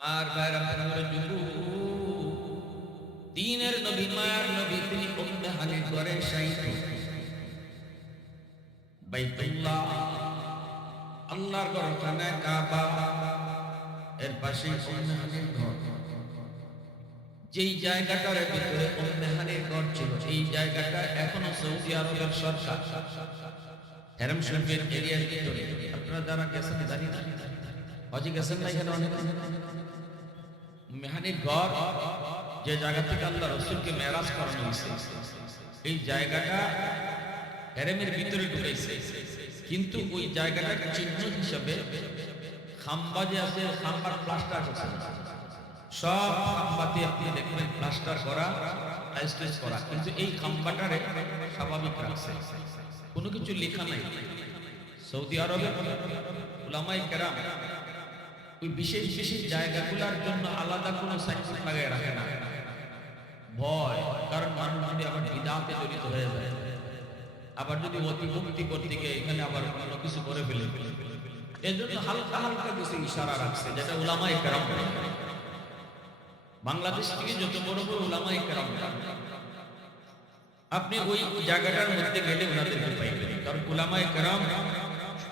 আমার ভাইরা আমার যুবক, দ্বীনের নবী মায়ার নবী তিনি উম্মে হানির ঘরে শায়িত। বাইতুল্লাহ আল্লাহর ঘর, খানা কাবা, এর পাশে উম্মে হানির ঘর। যেই জায়গাটার ভিতরে উম্মে হানির ঘর ছিল, এই জায়গাটা এখনো সৌদি আরবের সরকার হেরেম শরীফের এরিয়ার ভিতরে। আপনারা যারা গেছেন জানি না, হজে গেছেন না, এখানে অনেক উম্মে হানির ঘর যে জায়গা থেকে আল্লাহ রাসূলকে মেরাজ করানো হয়েছে, এই জায়গাটা হেরেমের ভিতরে ঢুকাইছে। কিন্তু ওই জায়গাটাকে চিহ্ন হিসাবে খাম্বা যে আছে, খাম্বার প্লাস্টার করছে। সব খাম্বাতে আপনি দেখবেন প্লাস্টার করা, টাইলস করা, কিন্তু এই খাম্বাটারে স্বাভাবিক রাখছে, কোনো কিছু লেখা নাই। সৌদি আরবে উলামায়ে কেরাম ওই বিশেষ বিশেষ জায়গাগুলোর জন্য আলাদা কোনো সাইনবোর্ড লাগায় রাখে না, ভয়। কারণ মানুষ যদি আবার বিদআতে জড়িত হয়ে যায়, আবার যদি অতিভক্তি করতে গিয়ে এখানে আবার কোনো কিছু করে ফেলে, এজন্য হালকা হালকা কিছু ইশারা রাখছে, যেটা উলামায়ে কেরাম করে। বাংলাদেশ থেকে যত বড় বড় উলামায়ে কেরাম, আপনি ওই জায়গাটার মধ্যে গেলে ওনাদেরকে পাইবেন। কারণ উলামায়ে কেরাম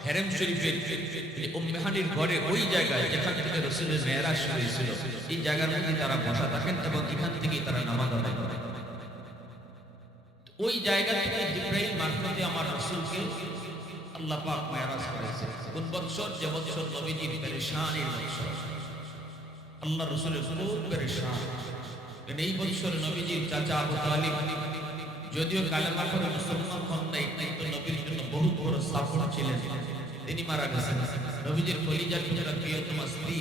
হেরেম শরীফের উম্মে হানির ঘরে, ওই জায়গায় যেখান থেকে রাসূলের মেরাজ হয়েছিল, এই জায়গার মধ্যে তারা বসা থাকেন এবং এখান থেকেই তারা নামাজ আদায় করেন। ওই জায়গা থেকে জিবরাইল মারফতে আমার রাসূলকে আল্লাহ পাক মেরাজ করেছে। কোন বৎসর? যে বৎসর নবীজির পেরেশানির বৎসর, আল্লাহ রাসূলের খুব পেরেশান। এই বৎসর নবীজির চাচা আবু তালিব যদিও কালেমা পড়ে মুসলমান হন নাই, কিন্তু নবীর জন্য বহু বড় সাপোর্ট ছিলেন, তিনি মারা গেছেন। নবীজির কলিজার টুকরা প্রিয়তমা স্ত্রী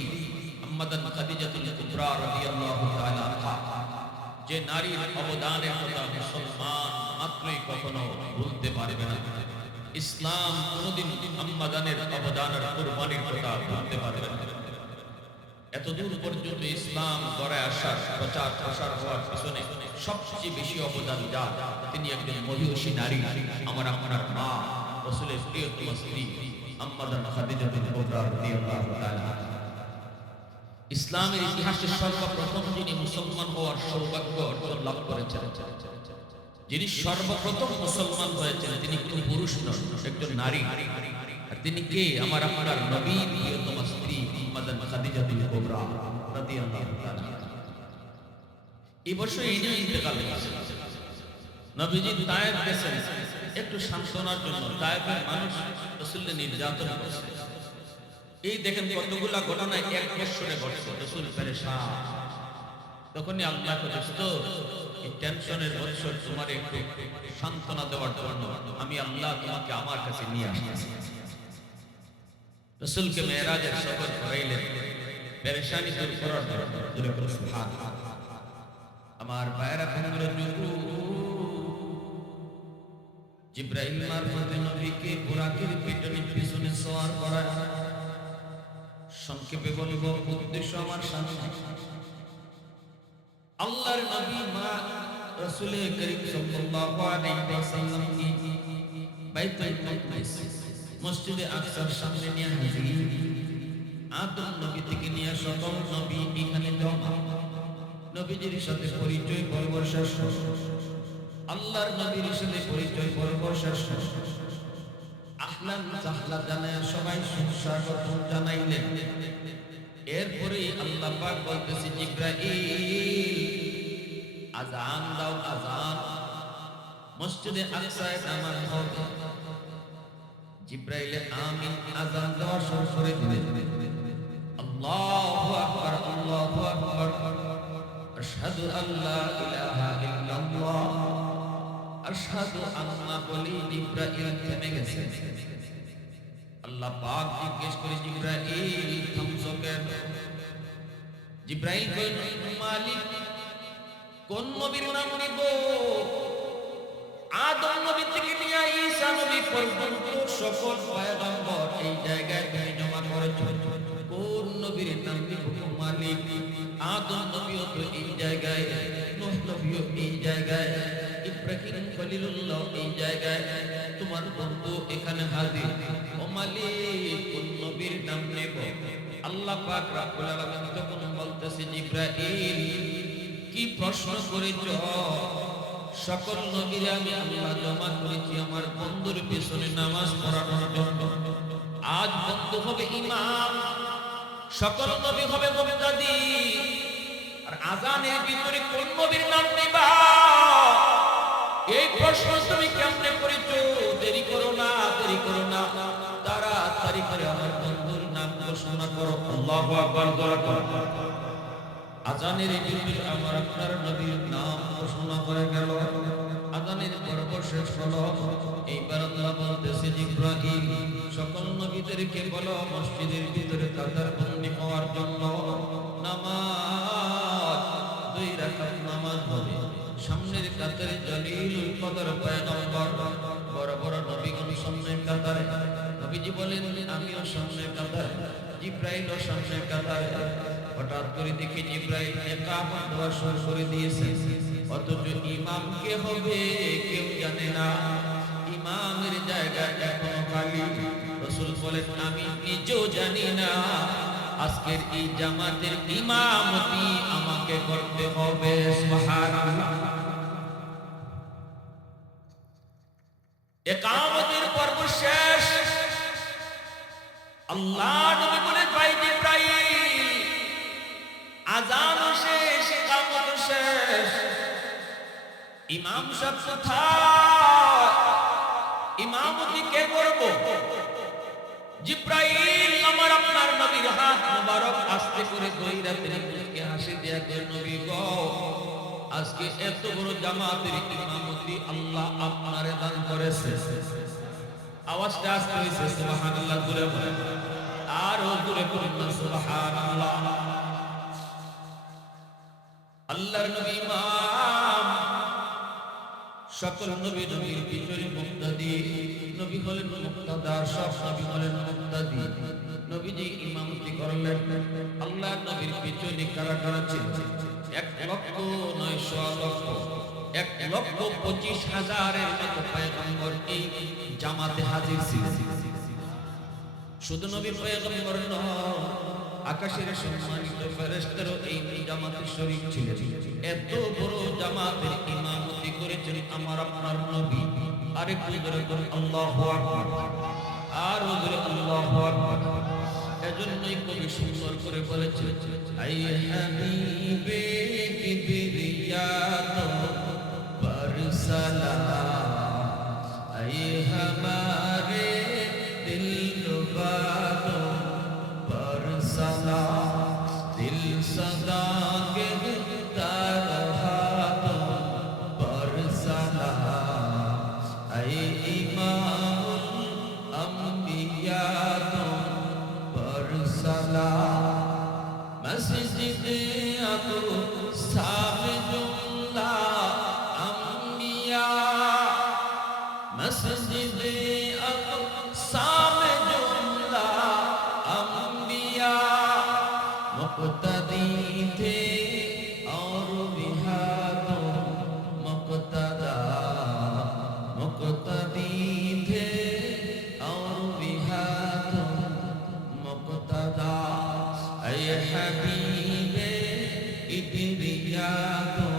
আম্মাদান খাদিজাতুল কুবরা রাদিয়াল্লাহু তাআলা আনহা, যে নারীর অবদানের কথা মুসলমান মাত্রই কখনো ভুলতে পারবে না। ইসলাম কোনোদিন আম্মাদানের অবদানের কুরবানির কথা ভুলতে পারবে না। এতদূর পর্যন্ত ইসলাম গড়ে আসার, প্রচার প্রসার হওয়ার পিছনে সবচেয়ে বেশি অবদান যার, তিনি একজন মহিয়সী নারী, আমার আপনার মা, রাসূলের প্রিয়তমা স্ত্রী আম্মাদান খাদিজাতুল কুবরা রাদিয়াল্লাহু তাআলা। ইসলামের ইতিহাসে সর্বপ্রথম যিনি মুসলমান হওয়ার সৌভাগ্য অর্জন লাভ করেছেন, যিনি সর্বপ্রথম মুসলমান হয়েছেন, তিনি কোনো পুরুষ নন, একজন নারী। আর তিনি কে? আমার আপনার নবীর প্রিয়তমা স্ত্রী আম্মাদান খাদিজাতুল কুবরা রাদিয়াল্লাহু তাআলা। এই বছর ইনি ইন্তেকাল করেছেন। নবীজি তায়েফ গেছেন একটু সান্ত্বনার জন্য। তায়েফের মানুষ রাসূলকে নির্যাতন করছে। এই দেখেন কতগুলা ঘটনা এক বছরে ঘটছে, রাসূল পেরেশান। তখনই আল্লাহ দোস্ত, এই টেনশনের বছর তোমার একটু সান্ত্বনা দেওয়ার জন্য আমি আল্লাহ তোমাকে আমার কাছে নিয়ে আসছি। রাসূলকে মেরাজের সফর করাইলেন, পেরেশানি দূর করার জন্য। সুবহানাল্লাহ। আমার ভাইরা বন্ধুরা, জিবরাইল মারফতে নবীকে বুরাকের পিঠের পিছনে সওয়ার করায়। সংক্ষেপে বলবো, উদ্দেশ্য আমার সামনে। আল্লাহর নবী মা রাসূল করিম সাল্লাল্লাহু আলাইহি ওয়াসাল্লাম কি বাইতুল মাকদিস মসজিদে আকসার সামনে নিয়ে হাজির। আদম নবী থেকে নিয়ে সকল নবী এখানে জমা। নবীজির সাথে পরিচয় পর্ব শেষ, আল্লাহর নবীর সাথে পরিচয় পর্ব শেষ। আহলান সাহলা জানায় সবাই সুস্বাগত জানাইলেন। এরপরে আল্লাহ পাক বলতেছে, জিবরাইল আযান দাও, আযান। মসজিদে আকসায় নামাজ হবে। জিবরাইল আমিন আযান দেওয়া শুরু করে দিলেন। আল্লাহু আকবার, আল্লাহু আকবার, আশহাদু আল্লা ইলাহা ইল্লাল্লাহ, আশহাদু আন্না বলি জিবরাইল থেমে গেছে। আল্লাহ পাক জিজ্ঞেস করে, জিবরাইল থামছো কেন? জিবরাইল কইল, মালিক কোন নবীর নাম নিব? আদম নবী থেকে নিয়ে ঈসা নবী পর্যন্ত সকল পয়গম্বর এই জায়গায় তুমি জমা করেছো, কোন নবীর নাম নিব মালিক? আদম নবীও তো এই জায়গায়, নূহ নবীও এই জায়গায়, ইব্রাহিম খলিলুল্লাহ এই জায়গায়, তোমার বন্ধু এখানে হাজির। ও মালিক কোন নবীর নাম নেব? আল্লাহ পাক রব্বুল আলামিন তখন জিবরাইল কি প্রশ্ন করেছ? সকল নবীরা আমি আল্লাহ জমা করেছি আমার বন্ধুর পেছনে নামাজ পড়ানোর জন্য। আজ বন্ধু হবে ইমাম, সকল নবী হবে মুক্তাদি। আর আজানের ভিতরে কোন নবীর নাম নিবা? এই প্রশ্ন তুমি কেমনে করেছো? দেরি করো না, দেরি করো না, তাড়াতাড়ি করে আমার বন্ধুর নাম ঘোষণা করো। আল্লাহু আকবার, দোয়া করো। আজানের ভিতরে আমার আপনার নবীর নাম ঘোষণা করে গেল। আজানের পর্ব শেষ হলো। এইবার আল্লাহ বলতেছে জিবরাইল সকল নবীদেরকে বলো মসজিদের ভিতরে কাতার বন্দী হওয়ার জন্য। নামাজ 2 রাকাত নামাজ হবে। সামনের কাতারে জলিলুল কদর পয়গম্বর, বড় বড় নবীগণ সামনের কাতারে। নবীজি বলেন আমিও সামনের কাতারে, জিবরাইলও সামনের কাতারে। হঠাৎ করে দেখি জিবরাইল ইকামত দেওয়া শুরু করে দিয়েছে, অথচ ইমাম কে হবে কেউ জানে না। ইমামের জায়গা এখনো খালি। রাসূল বলেন আমি নিজেও জানি না। আজকের এই জামাতের ইমামতি আমাকে করতে হবে। সুবহানাল্লাহ। ইকামতের পর্ব শেষ। আল্লাহ নবী বলেন ভাই জিবরাইল আজান শেষ, ইকামত শেষ, ইমাম সাহেব কোথায়? ইমামতি কে করবে? জিবরাইল আমার আপনার নবীর হাত মোবারক আস্তে করে ধইরা তিনি মুখে হাসি দেয়া কই নবী গো, আজকে এত বড় জামাতের ইমামতি আল্লাহ আপনারে দান করেছে। আওয়াজটা আস্তে হইছে সুবহানাল্লাহ, জোরে বলেন, আর জোরে বলেন না সুবহানাল্লাহ। আল্লাহর নবী ইমাম, সকল নবী নবীর পিছনে মুক্তাদি। নবী হলেন মুক্তাদা, সব নবী হলেন মুক্তাদি। নবীজি ইমামতি করলেন। আল্লাহর নবীর পিছনে কারা কারা ছিল? 1,09,00,000 মতো পয়গম্বর এই জামাতে হাজির ছিলেন। শুধু নবী পয়গম্বর নয়, আকাশের সম্মানিত ফেরেশতারাও এই জামাতে শরীক ছিলেন। এত বড় জামাতের ইমামতি করেছেন আমার আপনার নবী। আরেকটু জোরে বলুন আল্লাহু আকবার, আর জোরে আল্লাহু আকবার। এজন্যই কবি সুন্দর করে বলেছেন আই হাবিবে কিবরিয়া তো বরসালাম, আই হামারে দিলরুবা তো বরসালাম, দিল সদা কে তারহা তো বরসালাম, আই ইমামুল আম্বিয়া তো বরসালাম, মসজিদে আকু সাবে জুমলা আম্বিয়া, মসজিদে আকু সাবে জুমলা আম্বিয়া, মুক্তাদি थे और बिहादो मुक्तदा, मुक्तदी थे और बिहादो मुक्तदा, ऐ हबीबे इब्रियादो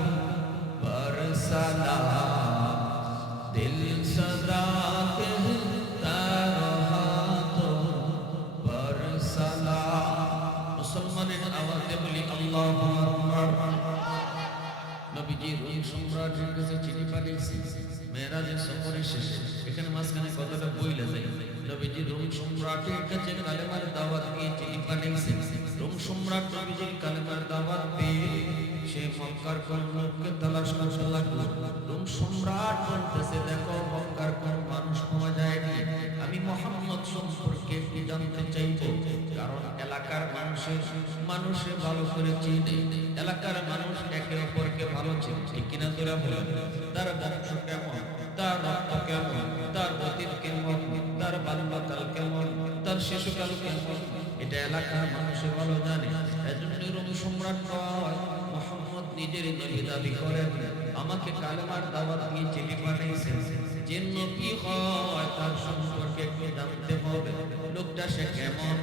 बरसलाम, दिल सदा कहता रहा तो बरसलाम। মুসলমানের আওয়াজে বলি আল্লাহু আকবার। নবীজি রোম সম্রাটের কাছে চিঠি পাঠিয়েছেন মেরাজের সফরের শেষে। এখানে মাঝখানে কথাটা বইলা যায়। নবীজি রোম সম্রাটের কাছে কালেমার দাওয়াত দিয়ে চিঠি পাঠিয়েছেন। রোম সম্রাট নবীজির কালেমার দাওয়াত পেয়ে সে মক্কার কোন লোককে তালাশ করতে লাগলো। রোম সম্রাট বলতেছে দেখো মক্কার কোন মানুষ পাওয়া যায়নি, আমি মুহাম্মদ সম্পর্কে একটু জানতে চাইবো। কারণ এলাকার মানুষে ভালো করে চিনে, এলাকার মানুষ একে অপরকে ভালো চিনে, ঠিক কিনা তোরা বলে? তার বংশ কেমন, তার রক্ত কেমন, তার অতীত কেমন, তার বাল্যকাল কেমন, তার শিশুকাল কেমন, এটা এলাকার মানুষে ভালো জানে। এজন্য রোম সম্রাট কয় মুহাম্মদ নিজের নবী দাবি করেন, আমাকে কালেমার দাওয়াত দিয়ে চিঠি পাঠিয়েছেন। যে নবী হয় তার সম্পর্কে একটু জানতে হবে, লোকটা সে কেমন।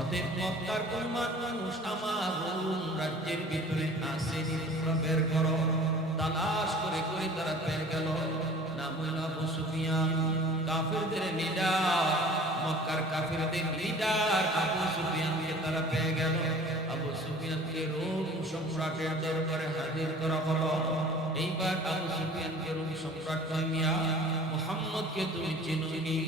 অতএব মক্কার কোন মানুষ আমার রোম রাজ্যের ভিতরে আসেনি, তোমরা বের করো। তালাশ করে করে তারা পেয়ে গেল, নাম হইল আবু সুফিয়ান, কাফিরদের লিডার, মক্কার কাফিরদের লিডার আবু সুফিয়ানকে তারা পেয়ে গেল। আবু সুফিয়ানকে রোম সম্রাটের দরবারে হাজির করা হলো। এইবার আবু সুফিয়ানকে রোম সম্রাট কয়, মিয়া মুহাম্মদকে তুমি চিনোনি?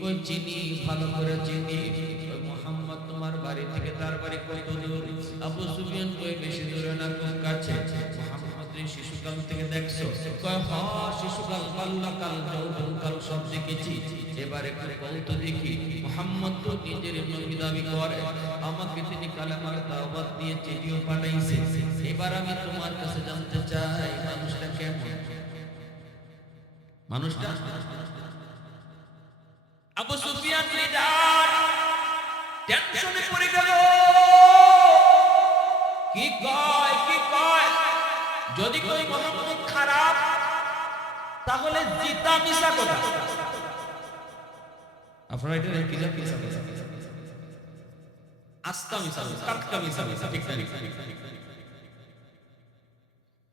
কই চিনি, ভালো করে চিনি। কই মুহাম্মদ তোমার বাড়ি থেকে তার বাড়ি কত দূর? আবু সুফিয়ান কই বেশি দূরে না, খুব কাছে। মুহাম্মদ শিশুকাল থেকে দেখছো? কয় হ্যাঁ, শিশুকাল, বাল্যকাল, যৌবনকাল সব দেখেছি। এবারে বলতো দেখি, মুহাম্মদ তো নিজের নবী দাবি করে, আমাকে তিনি কালেমার দাওয়াত দিয়ে চিঠিও পাঠাইছে। এবার আমি তোমার কাছে জানতে চাই, মানুষটা কেমন? মানুষটা আবু সুফিয়ান লিডার টেনশনে পড়ে গেল। কি কয়, কি কয়? যদি কই মুহাম্মদ খারাপ, তাহলে জিতা মিছা কথা। আপনারা এটা কি জানেন? মিছা কথা, আস্তা মিছা কথা, টাটকা মিছা কথা, ঠিক না?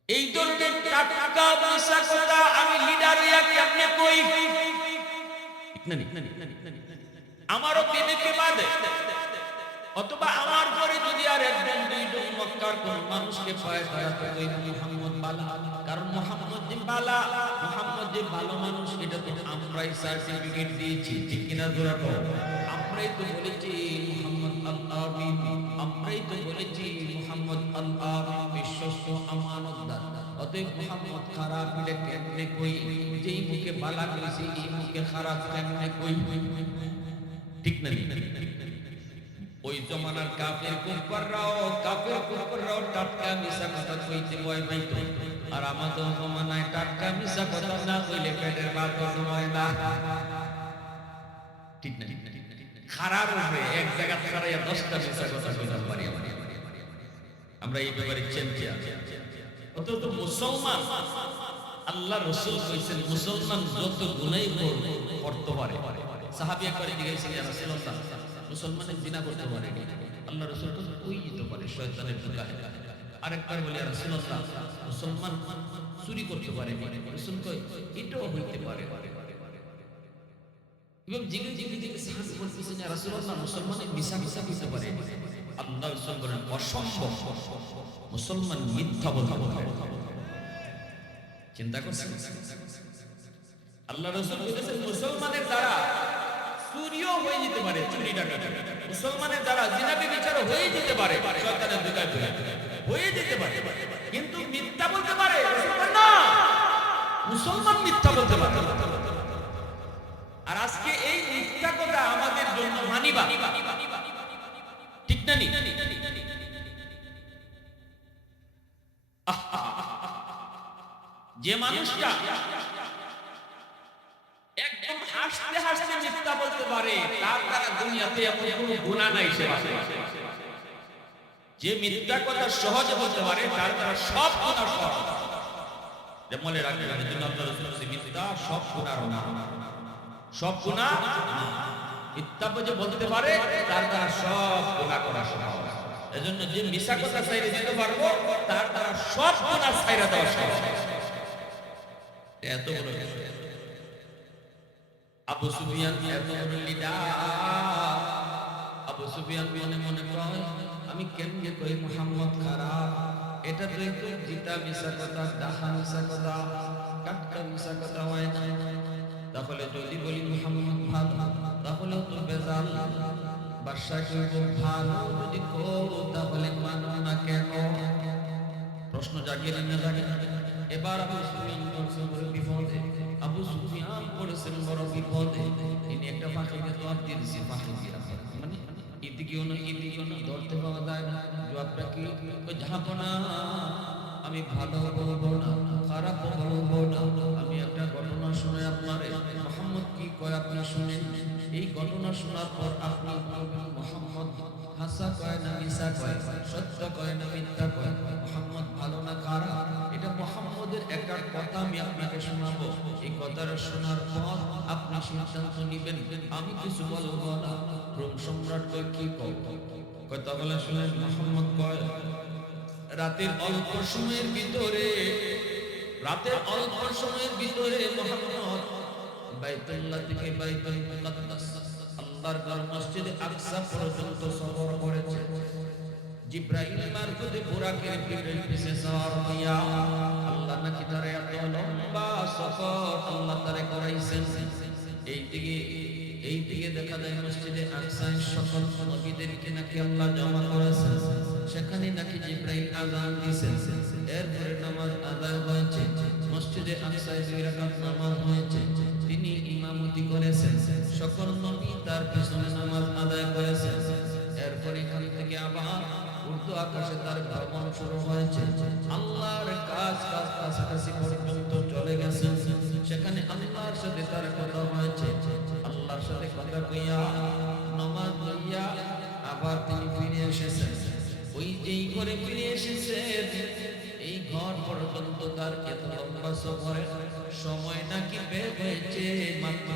এই ধরনের টাটকা মিছা কথা আমি লিডার হইয়া কেমনে কই? ঠিক না? আমারও বিবেকে বাদে, অথবা আমার পরে যদি আর একজন দুইজন মক্কার কোন মানুষকে পায়, তারা তো কই মুহাম্মদ বালা। কারণ মুহাম্মদ যে বালা, মুহাম্মদ যে ভালো মানুষ, এটা তো আমরাই সার্টিফিকেট দিয়েছি, ঠিক কিনা জোরা কও? আমরাই তো বলেছি মুহাম্মদ আল-আমিন, আমরাই তো বলেছি মুহাম্মদ আল-আমিন বিশ্বস্ত আমানতদার। অতএব মুহাম্মদ খারাপ এটা কেমনে কই? যেই মুখে বালা কইছি, এই মুখে খারাপ কেমনে কই? ঠিক না? ওই জমানার কাফের কুফাররাও টাটকা মিছা কথা কইতে ভয় পাইতো। আর আমাদের জমানায় টাটকা মিছা কথা না কইলে পেটের ভাত হয় না, ঠিক না? খারাপ হবে এক জায়গা খারাইয়া 10টা মিছা কথা কইতে পারি আমরা। এই ব্যাপারে চ্যাম্পিয়ন। অথচ মুসলমান, আল্লাহ রাসূল কইছেন মুসলমান যত গুনাহ করতে পারে। সাহাবী একবার জিজ্ঞাসা করেন, ইয়া রাসূলুল্লাহ, মুসলমানের জিনা করতে পারে? আল্লাহ রাসূল বলেন, ওই তো পারে, শয়তানের ধোঁকায়। আরেকবার বলে, ইয়া রাসূলুল্লাহ, মুসলমান চুরি করতে পারে? রাসূল কয়, এটাও হইতে পারে। এবং জিজ্ঞাসা সাহাবী বলতেছেন, ইয়া রাসূলুল্লাহ, মুসলমানের মিছা কইতে পারে? আল্লাহ রাসূল বলেন, অসম্ভব, মুসলমান মিথ্যা বলতে পারে। চিন্তা করছেন? আল্লাহ রাসূল বলেছেন মুসলমানের দ্বারা চুরিও হয়ে যেতে পারে, চুরি ডাকাতি। মুসলমানের দ্বারা জিনা ব্যভিচার হয়ে যেতে পারে, শয়তানের ধোঁকায় হয়ে যেতে পারে, কিন্তু মিথ্যা বলতে পারে না। মুসলমান মিথ্যা বলতে পারে। আর আজকে এই মিথ্যা কথা আমাদের জন্য হানিবা, ঠিক না? যে মানুষটা একদম হাসতে হাসতে মিথ্যা বলতে পারে, তার দ্বারা দুনিয়াতে এমন কোনো গুনাহ নাই। যে মিথ্যা কথা সহজে বলতে পারে, তার দ্বারা সব গুনাহ সহজ। যে মনে রাখবেন, এজন্য আল্লাহ রাসূল বলেছেন, মিথ্যা সব গুনাহ না, সব গুনাহ মিথ্যা যে বলতে পারে, তার দ্বারা সব গুনাহ করা সহজ। এজন্য যে মিথ্যা কথা ছাইরে দিতে পারবো, তার দ্বারা সব গুনাহ ছাইরা দেওয়া সহজ। এত বড় বিষয়। আবু সুফিয়ান এত বড় লিডার। আবু সুফিয়ান মনে মনে কয়, আমি কেমনে কই মুহাম্মদ খারাপ? এটা তো একটু জিতা মিছা কথা, ডাহা মিছা কথা, টাটকা মিছা কথা হয় না। তাহলে যদি বলি মুহাম্মদ ভালো, তাহলে তো বেজাল। বাদশা কইব ভালো, যদি কও তাহলে মানো না কেন? প্রশ্ন জাগে না জাগে? এবার আবু সুফিয়ান বড় বিপদে, আবু সুফিয়ান পড়েছেন বড় বিপদে। তিনি একটা ফাঁকিকে জবাব দিয়ে দিয়েছে, ফাঁকি দিয়ে মানে এদিকেও না এদিকেও না, ধরতে পাওয়া যায় না। জবাবটা কি? ওই ঝাঁপনা, আমি ভালো বলবো না, খারাপ বলবো না। আমি একটা ঘটনা শুনে আপনারে, মুহাম্মদ কি কয় আপনি শুনেন। এই ঘটনা শোনার পর আপনি বলবেন মুহাম্মদ হাসা কয় না মিছা কয়, সত্য কয় না মিথ্যা কয়, মুহাম্মদ ভালো না খারাপ। এটা মুহাম্মদের একটা কথা আমি আপনাকে শোনাবো। এই কথাটা শোনার পর আপনি সিদ্ধান্ত নেবেন। আমি কিছু বলবো না। রোম সম্রাট কয়, কি কয়? তাহলে শুনেন, মুহাম্মদ কয়, রাতের অল্প সময়ের ভিতরে মুহাম্মদ বাইতুল্লাহ থেকে বাইতুল মুকাদ্দাস আল্লাহর ঘর মসজিদে আকসা পর্যন্ত সফর করেছে। জিব্রাইল মারফতে বুরাকের পিছে সওয়ার হইয়া আল্লাহ নাকি তারে এত লম্বা সফর আল্লাহ তারে করাইছেন। এই দিকে দেখা যায় মসজিদে আকসায় সকল নবীদেরকে নাকি আল্লাহ জমা করেছেন। সেখানে নাকি জিব্রাইল আযান দিয়েছেন। এরপরে নামাজ আদায় হয়েছে। মসজিদে আকসায় 2 রাকাত নামাজ হয়েছে। তিনি ইমামতি করেছেন। সকল নবী তার পিছনে নামাজ আদায় করেছেন। এরপরে এখান থেকে আবার উর্দু আকাশে তার ভ্রমণ শুরু হয়েছে। আল্লাহর কাছাকাছি পর্যন্ত চলে গেছেন। সেখানে আল্লাহর সাথে তার কথা হয়েছে। আল্লাহর সাথে কথা কইয়া নামাজ লইয়া আবার তিনি ফিরে এসেছেন। ওই যেই ঘরে ফিরে এসেছেন এই ঘর পর্যন্ত তার এত লম্বা সফরের সময় নাকি বের হয়েছে মাত্র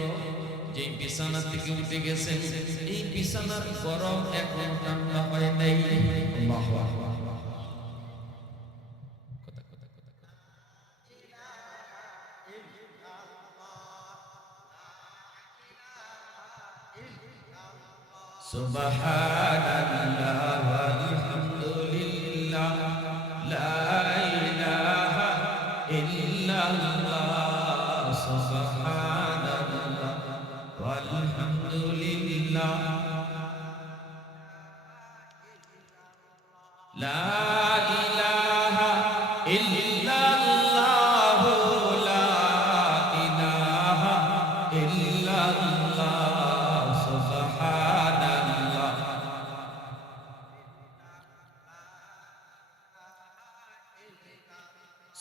যেই বিছানা থেকে উঠে গেছেন এই বিছানার গরম এখন ঠান্ডা হয় নাই। সুবহানাল্লাহ ওয়ালহামদুলিল্লাহ লা ইলাহা ইল্লাল্লাহ সুবহানাল্লাহ ওয়ালহামদুলিল্লাহ লা ইলাহা ইল্লাল্লাহ লা ইলাহা ইল্লাল্লাহ সুবহানাল্লাহ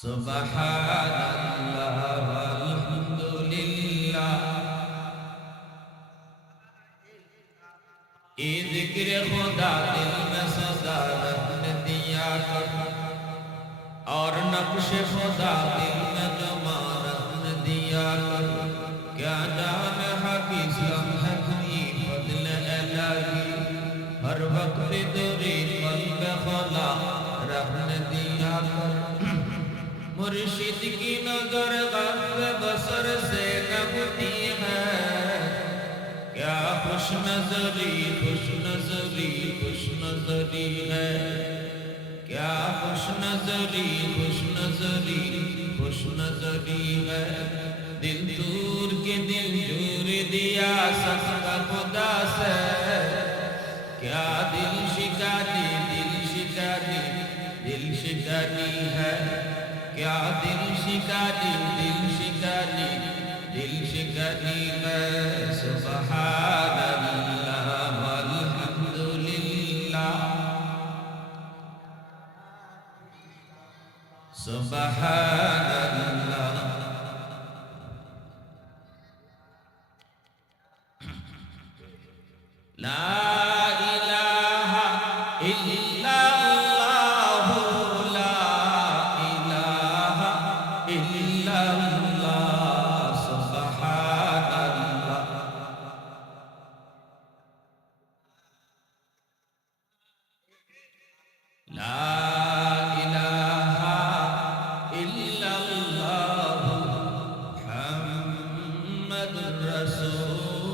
সুবহানাল্লাহ ওয়ালহামদুলিল্লাহ। ए जिक्र खुदा दिल में सदा रखने दिया कर और नक्श खुदा दिल में जमा रखने दिया कर। क्या जान हकीस लम्हे की फضल इलाही हर वक्त दूरी कल्ब खुदा रखने दिया कर। मुर्शिद की नजर गल्ब बसर से कबती है। क्या खुश नजरी है। क्या खुश नजरी है। दिल दूर के दिल दूर दिया सबका खुदा से। क्या दिल शिकानी है। क्या दिल शिकानी है। सुबहानल्लाह वल्हम्दुलिल्लाह सुबहानल्लाह। ला इलाहा इल्लल्लाह ला इलाहा इल्लल्लाह सुबहानल्लाह। ला इलाहा इल्लल्लाह मुहम्मदुर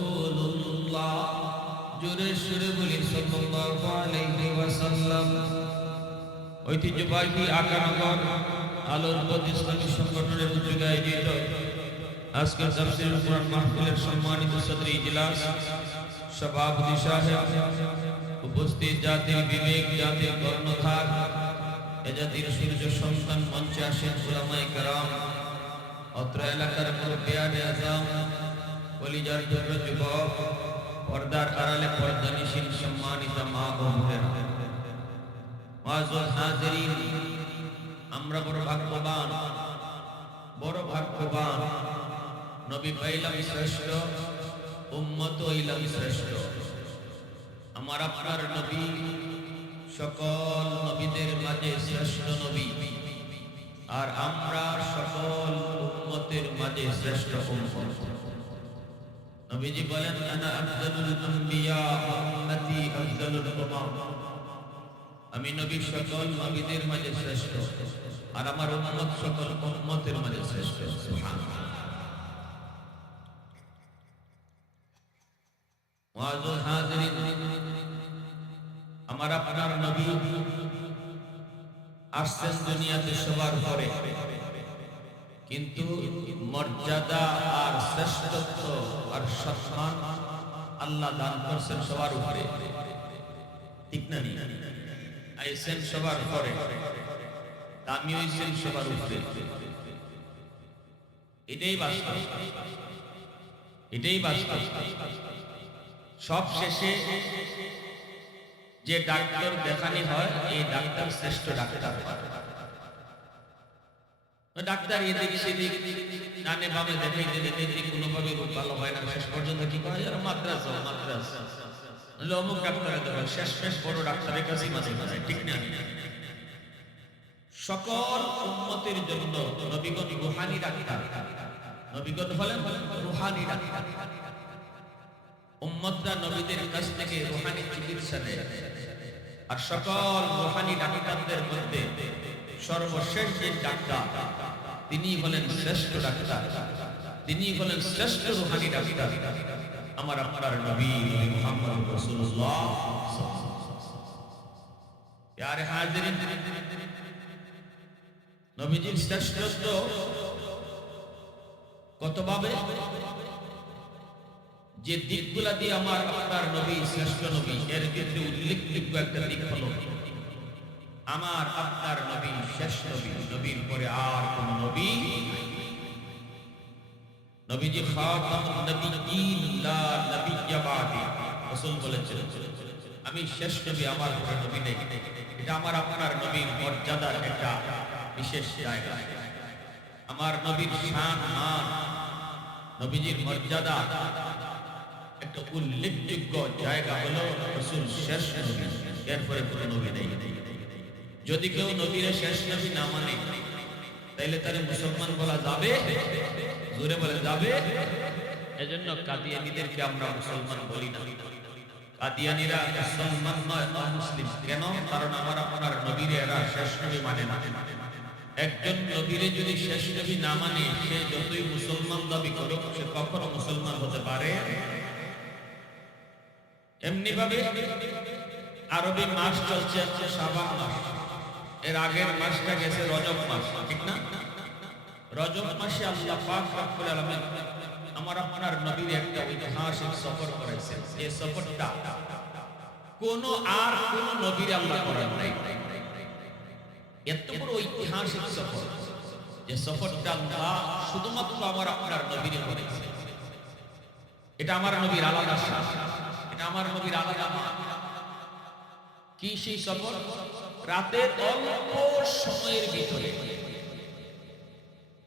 রাসূলুল্লাহ। জোরে সুরে বলি সাল্লাল্লাহু আলাইহি ওয়াসাল্লাম। ঐতিহ্যবাহী আকানগর আলোর পথ ইসলামী সংগঠনের উদ্যোগে আয়োজিত আজকের তাফসীরুল কুরআন মাহফিলের সম্মানিত সদর ইজলাস সভাপতি সাহেব, উপস্থিত জাতির বিবেক, জাতির কর্ণধার, এ জাতির সূর্য সন্তান মঞ্চে আসেন উলামায়ে কেরাম, অত্র এলাকার মুরব্বিয়ানে আযম, কলিজার যোগ্য যুবক, পর্দার আড়ালে পর্দানিশীন সম্মানিত মা ও বোনেরা, মুআজ্জাজ হাজিরিন, আমরা বড় ভাগ্যবান। নবী পাইলাম শ্রেষ্ঠ, উম্মত হইলাম শ্রেষ্ঠ। আমার আপনার নবী সকল নবীদের মাঝে শ্রেষ্ঠ নবী, আর আমরা সকল উম্মতের মাঝে শ্রেষ্ঠ উম্মত। নবীজি বলেন আনা আফদালুল আম্বিয়া ওয়া উম্মতি আফদালুল উমাম। আমি নবী সকল নবীদের মাঝে শ্রেষ্ঠ, আর আমার উম্মত সকল উম্মতের মাঝে শ্রেষ্ঠ। সুবহানাল্লাহ। মুআজ্জাজ হাজিরিন, আমার আপনার নবী আসছেন দুনিয়াতে সবার পরে, কিন্তু মর্যাদা আর শ্রেষ্ঠত্ব আর সম্মান আল্লাহ দান করছেন সবার উপরে, ঠিক না? আইছেন সবার পরে, দামি হইছেন সবার উপরে। এটাই বাস্তব, এটাই বাস্তব। সব শেষে যে ডাক্তার দেখানি হয়, এই ডাক্তার শ্রেষ্ঠ ডাক্তার। ডাক্তার এদিক সেদিক ডানে বামে দেখাইতে দেখাইতে কোনোভাবে রোগ ভালো হয় না। শেষ পর্যন্ত কি করা যায়? মাদ্রাস মাদ্রাস অমুক ডাক্তার দেখায়, শেষ বড় ডাক্তারের কাছেই মাঝে মাঝে, ঠিক না? সকল উম্মতের জন্য নবীগণ রুহানি ডাক্তার। নবীগণ হলেন রুহানি ডাক্তার। উম্মতরা নবীদের কাছ থেকে রুহানি চিকিৎসা নেয়। আর সকল রুহানি ডাক্তারদের মধ্যে সর্বশেষ যে ডাক্তার, তিনি হলেন শ্রেষ্ঠ ডাক্তার, তিনি হলেন শ্রেষ্ঠ রুহানি ডাক্তার, আমার আপনার নবী মুহাম্মদ রাসূলুল্লাহ। প্যারে হাজিরিন, নবীজির শ্রেষ্ঠত্ব কতভাবে, যে দিকগুলা দিয়ে আমার আপনার নবী শ্রেষ্ঠ নবী, এর ক্ষেত্রে উল্লেখযোগ্য একটা দিক হলো আমার আপনার নবী শেষ নবী, নবীর পরে আর কোন নবী। নবীজি খাতামুন নবিয়্যিন লা নবিয়্য বাদি, রাসূল বলেছেন আমি শেষ নবী, আমার পরে নবী নেই। এটা আমার আপনার নবীর মর্যাদার একটা বিশেষ জায়গা। আমার নবীর শান মান, নবীজির মর্যাদা একটা উল্লেখযোগ্য জায়গা হলো রাসূল শেষ নবী, এরপরে কোনো নবী নেই। যদি কেউ নবীর শেষ নবী না মানে, তাইলে তারে মুসলমান বলা যাবে? জোরে বলে যাবে? এজন্য কাদিয়ানীদেরকে আমরা মুসলমান বলি না। কাদিয়ানীরা মুসলমান নয়, অমুসলিম। কেন? কারণ আমার আপনার নবীর এরা শেষ নবী মানে না। একজন নবীরে যদি শেষ নবী না মানে, সে যতই মুসলমান দাবি করুক, সে কখনো মুসলমান হতে পারে। এমনি ভাবে আরবি মাস চলছে শাবান মাস, এর আগের মাসটা গেছে রজব মাস, ঠিক না? রজব মাসে আল্লাহ পাক রব্বুল আলামিন আমার আপনার নবীর একটা ঐতিহাসিক সফর করেছেন। এই সফরটা কোন আর কোন নবীর আল্লাহ করেন নাই। এত বড় ঐতিহাসিক সফর, যে সফরটা আল্লাহ শুধুমাত্র আমার আপনার নবীর করেছে। এটা আমার নবীর আলাদা শান, এটা আমার নবীর আলাদা মান। কি সেই সফর? রাতের অল্প সময়ের ভিতরে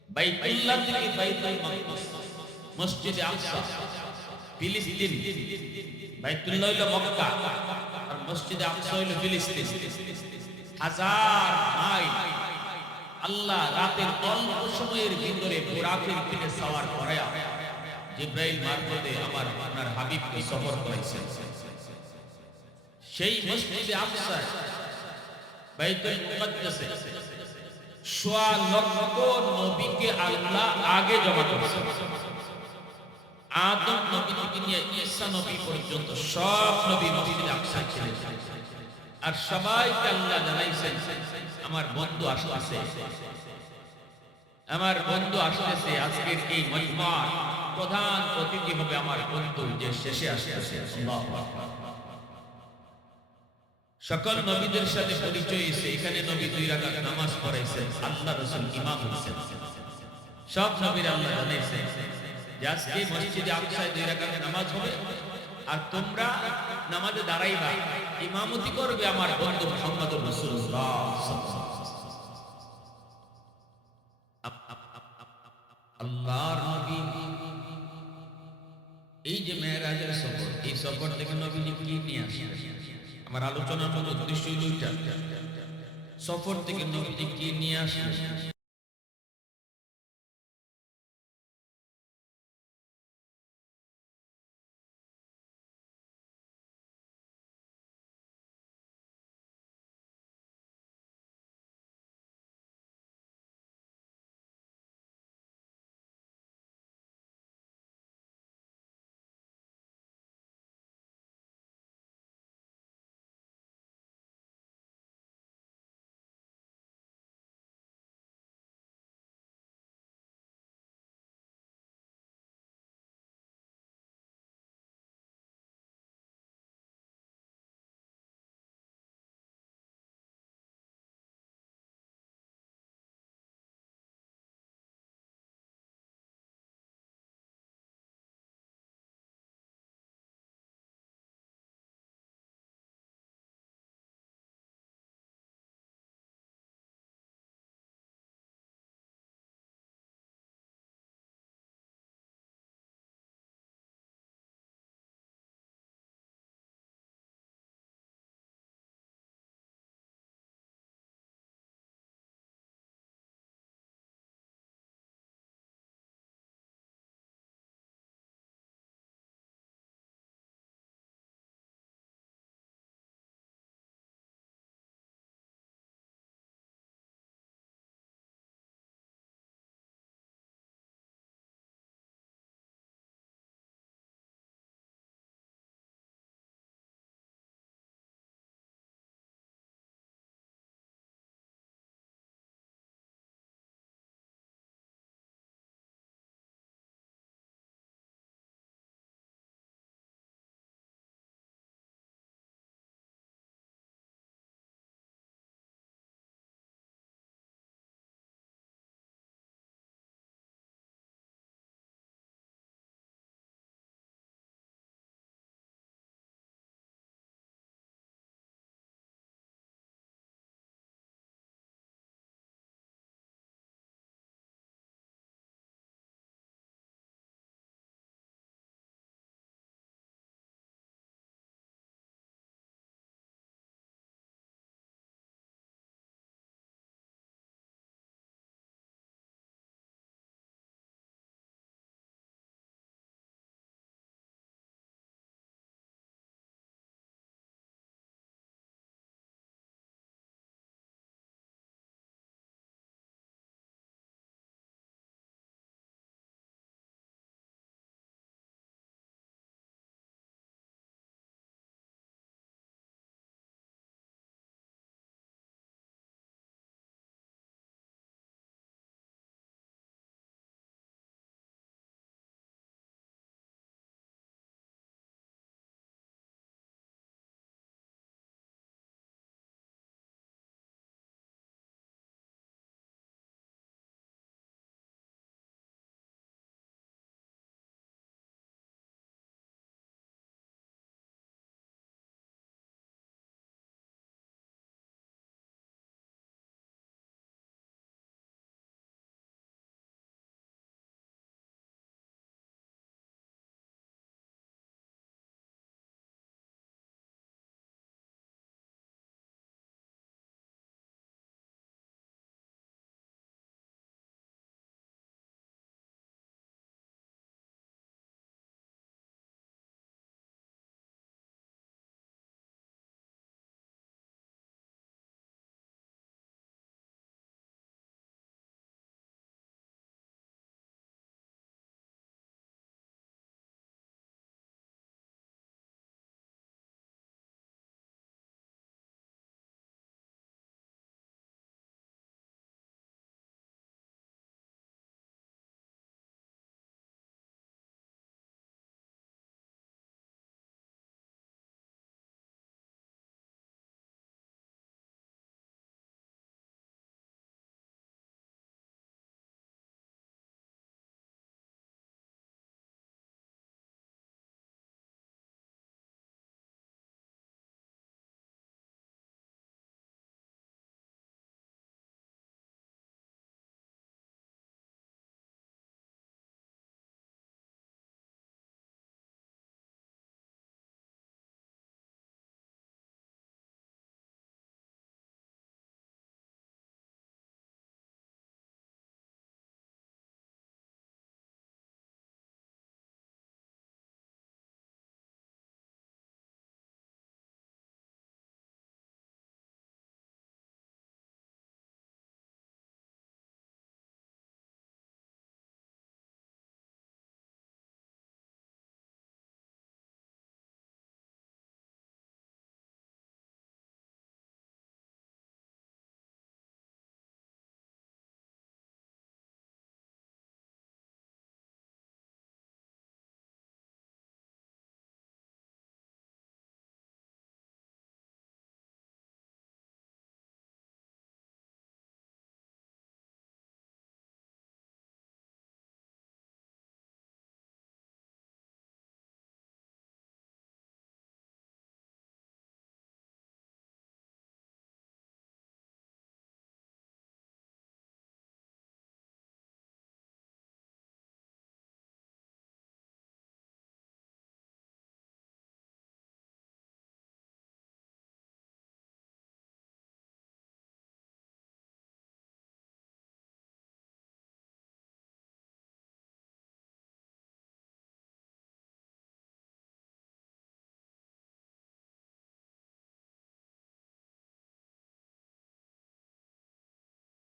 বাইতুল্লাহ থেকে বাইতুল মাকদিস, মসজিদে আকসা ফিলিস্তিন, বাইতুল্লাহ হইল মক্কা আর মসজিদে আকসা হইল ফিলিস্তিন। 1000 মাইল আল্লাহ রাতের অল্প সময়ের ভিতরে বুরাকের পিঠে সওয়ার করায়া জিবরাইল মারফতে আমার আপনার হাবিবকে সফর করাইছেন। সেই মসজিদে আকসা বাইতুল মুকদ্দাসে সোয়া লক্ষ নবীকে আল্লাহ আগে জমা করেছেন। আদম নবী থেকে নিয়ে ঈসা নবী পর্যন্ত সব নবী মসজিদে আকসায় ছিলেন। আর সবাইকে আল্লাহ জানাইছেন আমার বন্ধু আসতেছে, আমার বন্ধু আসতেছে। আজকের এই মজমার প্রধান অতিথি হবে আমার বন্ধু, যে শেষে আসতেছে। আল্লাহু আকবার। সকল নবীদের সাথে পরিচয় এসে এখানে নবী 2 রাকাত নামাজ পড়াইছেন, আল্লাহ রাসূল ইমাম হয়েছেন। সব নবীর আল্লাহ জানাইছেন যে আজকে মসজিদে আকসায় 2 রাকাত নামাজ হবে, আর তোমরা নামাজে দাঁড়াইবা, ইমামতি করবে আমার বন্ধু মুহাম্মদুর রাসূলুল্লাহ। আল্লাহর নবী এই যে মেরাজের সফর, এই সফর থেকে নবীজি কি নিয়ে আসেন? আমার আলোচনার মূল উদ্দেশ্য হইল সফর থেকে নবীজি কি নিয়ে আসেন।